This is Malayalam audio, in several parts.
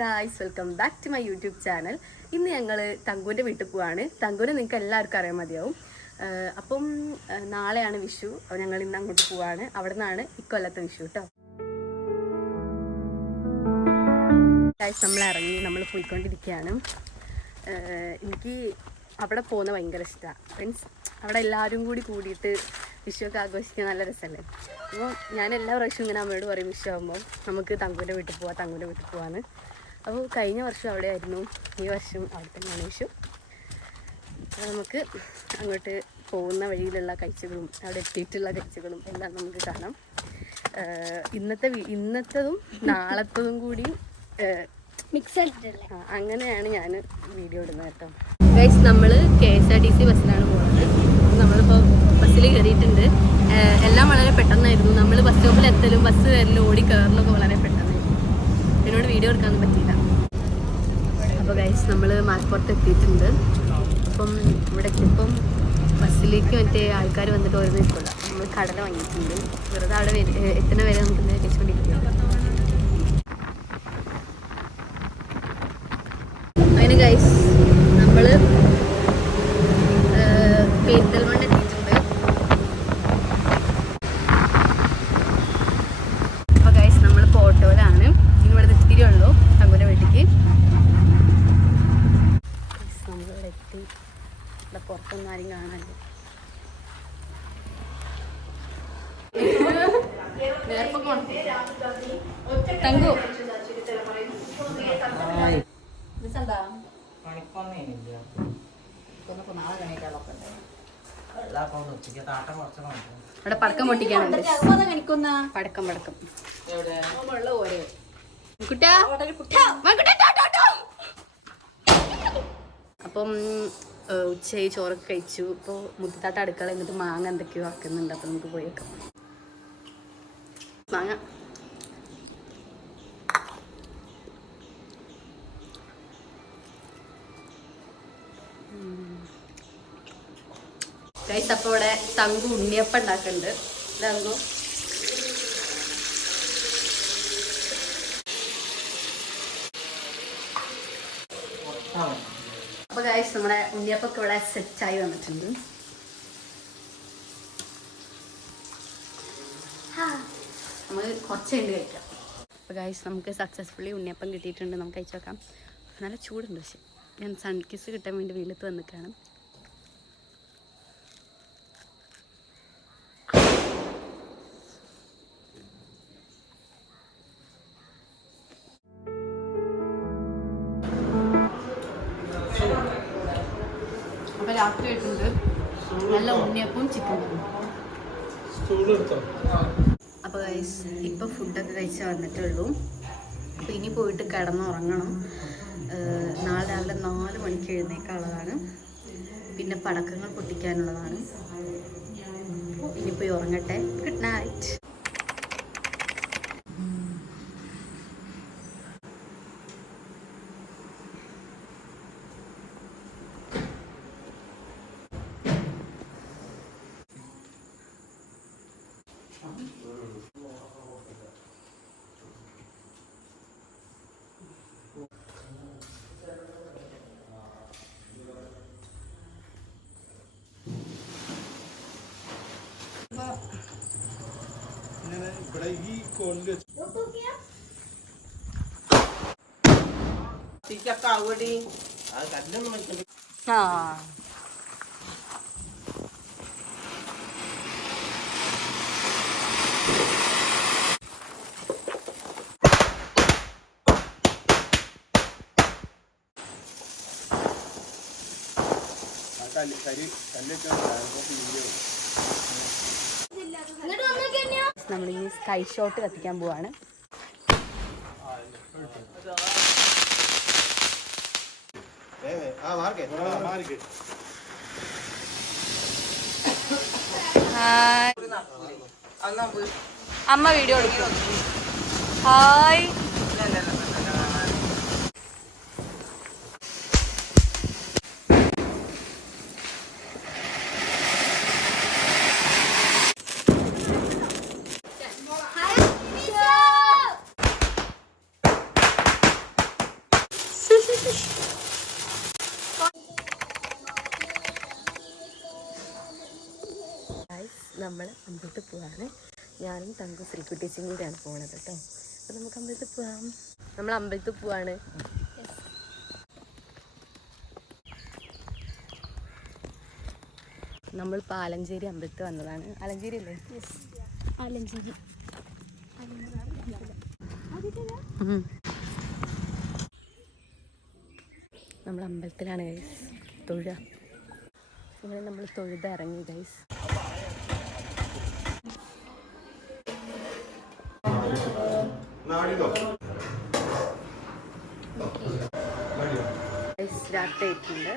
Guys, welcome back to my YouTube channel. ഇന്ന് ഞങ്ങൾ തങ്കുവിൻ്റെ വീട്ടിൽ പോവാണ്. തങ്കുവിനെ നിങ്ങൾക്ക് എല്ലാവർക്കും അറിയാൻ മതിയാവും. അപ്പം നാളെയാണ് വിഷു. ഞങ്ങൾ ഇന്ന് അങ്ങോട്ട് പോവാണ്. അവിടെ നിന്നാണ് ഇക്കൊല്ലത്തെ വിഷു കേട്ടോ. ഗായ്സ്, നമ്മൾ ഇറങ്ങി, നമ്മൾ പോയിക്കൊണ്ടിരിക്കുകയാണ്. എനിക്ക് അവിടെ പോകുന്നത് ഭയങ്കര ഇഷ്ടമാണ്. മീൻസ് അവിടെ എല്ലാവരും കൂടിയിട്ട് വിഷുവൊക്കെ ആഘോഷിക്കാൻ നല്ല രസമല്ലേ. അപ്പോൾ ഞാൻ എല്ലാ പ്രാവശ്യവും ഇങ്ങനെ അമ്മയോട് പറയും വിഷു ആകുമ്പോൾ നമുക്ക് തങ്കുവിൻ്റെ വീട്ടിൽ പോവാമെന്ന്. അപ്പോൾ കഴിഞ്ഞ വർഷം അവിടെ ആയിരുന്നു, ഈ വർഷം അവിടെ തന്നെയാണ് വിഷു. അപ്പോൾ നമുക്ക് അങ്ങോട്ട് പോകുന്ന വഴിയിലുള്ള കാഴ്ചകളും അവിടെ എത്തിയിട്ടുള്ള കാഴ്ചകളും എല്ലാം നമുക്ക് കാണാം. ഇന്നത്തതും നാളത്തതും കൂടി മിക്സഡ് അങ്ങനെയാണ് ഞാൻ വീഡിയോ ഇടുന്നത് കേട്ടോ. ഗൈസ്, നമ്മൾ KSRTC ബസ്സിലാണ് പോകുന്നത്. നമ്മളിപ്പോൾ ബസ്സിൽ കയറിയിട്ടുണ്ട്. എല്ലാം വളരെ പെട്ടെന്നായിരുന്നു. നമ്മൾ ബസ് സ്റ്റോപ്പിൽ എത്തലും ബസ് കയറലും ഓടി കയറലൊക്കെ വളരെ പെട്ടെന്നായിരുന്നു. എന്നോട് വീഡിയോ എടുക്കാനൊന്നും പറ്റിയില്ല. അപ്പോൾ ഗൈസ്, നമ്മൾ മലപ്പുറത്ത് എത്തിയിട്ടുണ്ട്. അപ്പം ഇവിടെ എത്തിയപ്പം ബസ്സിലേക്ക് മറ്റേ ആൾക്കാർ വന്നിട്ട് ഓരോ നിൽക്കില്ല. നമ്മൾ കടല വാങ്ങിയിട്ടുണ്ട്. വെറുതെ അവിടെ എത്തുന്ന വരെ നമുക്ക് ഇന്നലെ കഴിച്ചുകൊണ്ടിരിക്കുക. അതിന് ഗൈസ്, നമ്മൾ പെരിന്തൽമണ്ണ എത്തിയിട്ടുണ്ട്. അപ്പോൾ ഗൈസ്, നമ്മളിപ്പോൾ ഓട്ടോയിലാണ്. ഇനി ഇവിടെ ഇത്തിരി ഉള്ളൂ തങ്കുവിൻ്റെ വീട്ടിലേക്ക്. നമ്മളിവിടെ എത്തി. ഇവിടെ പുറത്തൊന്നും ആരും കാണാനില്ല. തങ്കു അവിടെ പടക്കം പൊട്ടിക്കാനുണ്ട്. പടക്കം അപ്പം ഉച്ചയായി, ചോറൊക്കെ കഴിച്ചു. ഇപ്പോൾ മുത്തത്താട്ട അടുക്കള എന്നിട്ട് മാങ്ങ എന്തൊക്കെയോ ആക്കുന്നുണ്ട്. അപ്പം നമുക്ക് പോയി വെക്കാം. മാങ്ങ ഗൈസ്, അപ്പോൾ ഇവിടെ തങ്കു ഉണ്ണിയപ്പം ഉണ്ടാക്കുന്നുണ്ട്. തങ്കു അപ്പോൾ ഗൈസ്, നമ്മുടെ ഉണ്ണിയപ്പൊക്കെ ഇവിടെ സെറ്റായി വന്നിട്ടുണ്ട്. നമ്മൾ കുറച്ച് ഉണ്ട് കഴിക്കാം. അപ്പോൾ ഗൈസ്, നമുക്ക് സക്സസ്ഫുള്ളി ഉണ്ണിയപ്പം കിട്ടിയിട്ടുണ്ട്. നമുക്ക് കഴിച്ചു നോക്കാം. നല്ല ചൂടുണ്ട്. പക്ഷേ ഞാൻ സൺകിസ് കിട്ടാൻ വേണ്ടി വെയിലത്ത് വന്നിക്കാണ്. അപ്പോൾ രാത്രി ആയിട്ടുണ്ട്. നല്ല ഉണ്ണിയപ്പവും ചിക്കൻ കറിയും. അപ്പോൾ ഗൈസ്, ഇപ്പോൾ ഫുഡൊക്കെ കഴിച്ചാൽ വന്നിട്ടുള്ളൂ. അപ്പോൾ ഇനി പോയിട്ട് കിടന്നുറങ്ങണം. നാളെ രാവിലെ 4 മണിക്ക് എഴുന്നേക്കാനുള്ളതാണ്. പിന്നെ പടക്കങ്ങൾ പൊട്ടിക്കാനുള്ളതാണ്. ഇനിയിപ്പോൾ ഉറങ്ങട്ടെ. Good night. നമ്മൾ ഈ സ്കൈ ഷോട്ട് കത്തിക്കാൻ പോവാണ്. അമ്മ വീഡിയോ എടുക്കും. ഹായ്. നമ്മൾ അമ്പലത്തിൽ പോവാണ്. ഞാനും തങ്കു ശ്രീകുട്ടീച്ചും കൂടിയാണ് പോണത് കേട്ടോ. അപ്പം നമുക്ക് അമ്പലത്തിൽ പോവാം. നമ്മൾ അമ്പലത്തിൽ പോവാണ്. നമ്മൾ ആലഞ്ചേരി അമ്പലത്തിൽ വന്നതാണ്. ആലഞ്ചേരി അല്ലേ? ആലഞ്ചേരി. നമ്മൾ അമ്പലത്തിലാണ് ഗൈസ് തൊഴുക. ഇങ്ങനെ നമ്മൾ തൊഴുത് ഇറങ്ങി ഗൈസ്. രാത്രി ആയിട്ടുണ്ട്.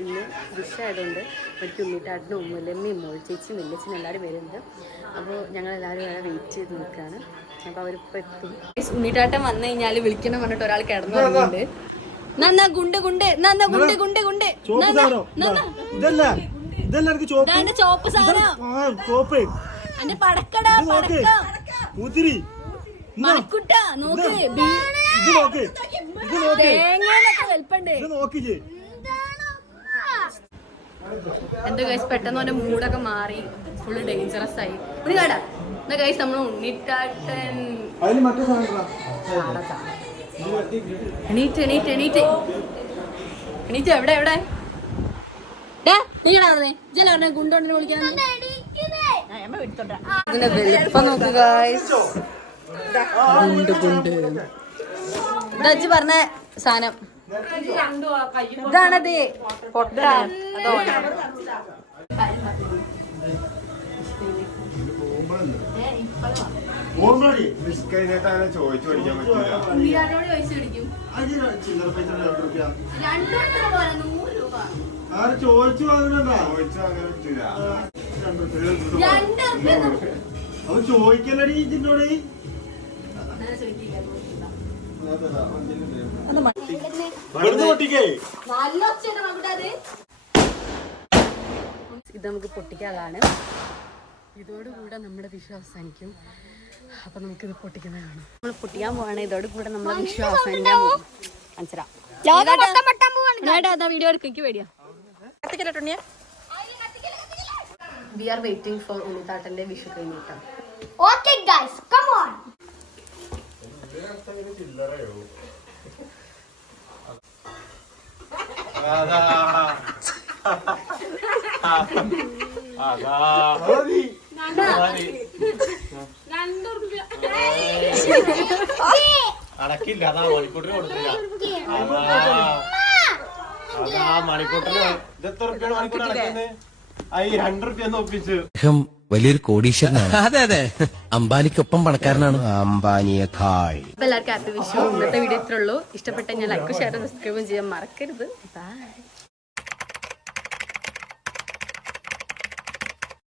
ഇന്ന് വിഷയമായതുകൊണ്ട് എനിക്ക് ഉണ്ണിട്ടാട്ടിനും ഉമ്മുലമ്മയും മോൾ ചേച്ചിയും വല്യച്ഛനും എല്ലാവരും വരുന്നുണ്ട്. അപ്പോൾ ഞങ്ങളെല്ലാവരും വേറെ വെയിറ്റ് ചെയ്ത് നിൽക്കുകയാണ്. അപ്പോൾ അവരിപ്പോൾ എത്തും. ഉണ്ണിട്ടാട്ടം വന്നു കഴിഞ്ഞാൽ വിളിക്കണം പറഞ്ഞിട്ട് ഒരാൾ കിടന്നു പറഞ്ഞിട്ടുണ്ട്. നന്നാ ഗുണ്ട് ഗുണ്ട് നന്നാ ഗുണ്ട് ഗുണ്ട് ഗുണ്ട് ചോപ്പ് സാധനം എന്റെ പടക്കടാ പടക്കം മണക്കുട്ടാ നോക്ക് തേങ്ങയൊക്കെ വലിപ്പണ്ട്. എന്താ ഗൈസ് പെട്ടെന്ന് അവന്റെ മൂടൊക്കെ മാറി ഫുള്ള് ഡേഞ്ചറസ് ആയി. ഉണ്ണിക്കാട്ടാ എന്നാ ഗൈസ് നമ്മൾ ഉണ്ണിട്ടാട്ടൻ എണീറ്റ് എണീറ്റ് എണീറ്റ് എണീറ്റ് എവിടെ എവിടെ നീ ജല ഗുണ്ടോണ്ടിനെ വിളിക്കാൻ ഇതിന്റെ വലിപ്പം നോക്ക് ഗൈസ്. ഗുണ്ട് ഗുണ്ട് ഇതാ പറഞ്ഞ സാധനം ഇതാണത് പൊട്ട. ചോദിച്ചു പഠിക്കാൻ പറ്റില്ല. ചോദിച്ചു വാങ്ങണ ചോദിച്ചു വാങ്ങാൻ പറ്റില്ല. അത് ചോദിക്കലടി ഇതിനോട്. ഇത് നമുക്ക് പൊട്ടിക്കാതാണ്. ഇതോടുകൂടെ നമ്മുടെ വിഷു അവസാനിക്കും. അപ്പൊ നമുക്കിത് പൊട്ടിക്കുന്നതാണ്. നമ്മൾ പൊട്ടിക്കാൻ പോവാണ്. ഇതോടുകൂടെ നമ്മളെ വിഷു അവസാനിക്കാൻ പോകും. മനസ്സിലാ വീഡിയോ എടുക്കേക്ക് പേടിയാ. വി ആർ വെയിറ്റിംഗ് ഫോർ ഉണ്ണിത്താട്ടന്റെ വിഷു കഴിഞ്ഞിട്ടാണ്. Okay guys, come on. അടക്കില്ല. അതാ മണിക്കൂട്ടിന് കൊടുത്തില്ല. അതാ മണിക്കൂട്ടിന് ഇതെത്ര റുപ്യാണ് മണിക്കൂർ അടക്കുന്നത്? 2 റുപ്യ ഒപ്പിച്ചു. വലിയൊരു കോടീശ്വരനാണ്. അതെ അതെ, അംബാനിക്കൊപ്പം പണക്കാരനാണ്. അംബാനിയേക്കാൾ. അപ്പൊ എല്ലാവർക്കും ഹാപ്പി വിഷു. ഇന്നത്തെ വീഡിയോ ഇത്രേ ഉള്ളൂ. ഇഷ്ടപ്പെട്ട ഞാൻ ലൈക്ക് ഷെയർ സബ്സ്ക്രൈബ് ചെയ്യാൻ മറക്കരുത്. ബൈ.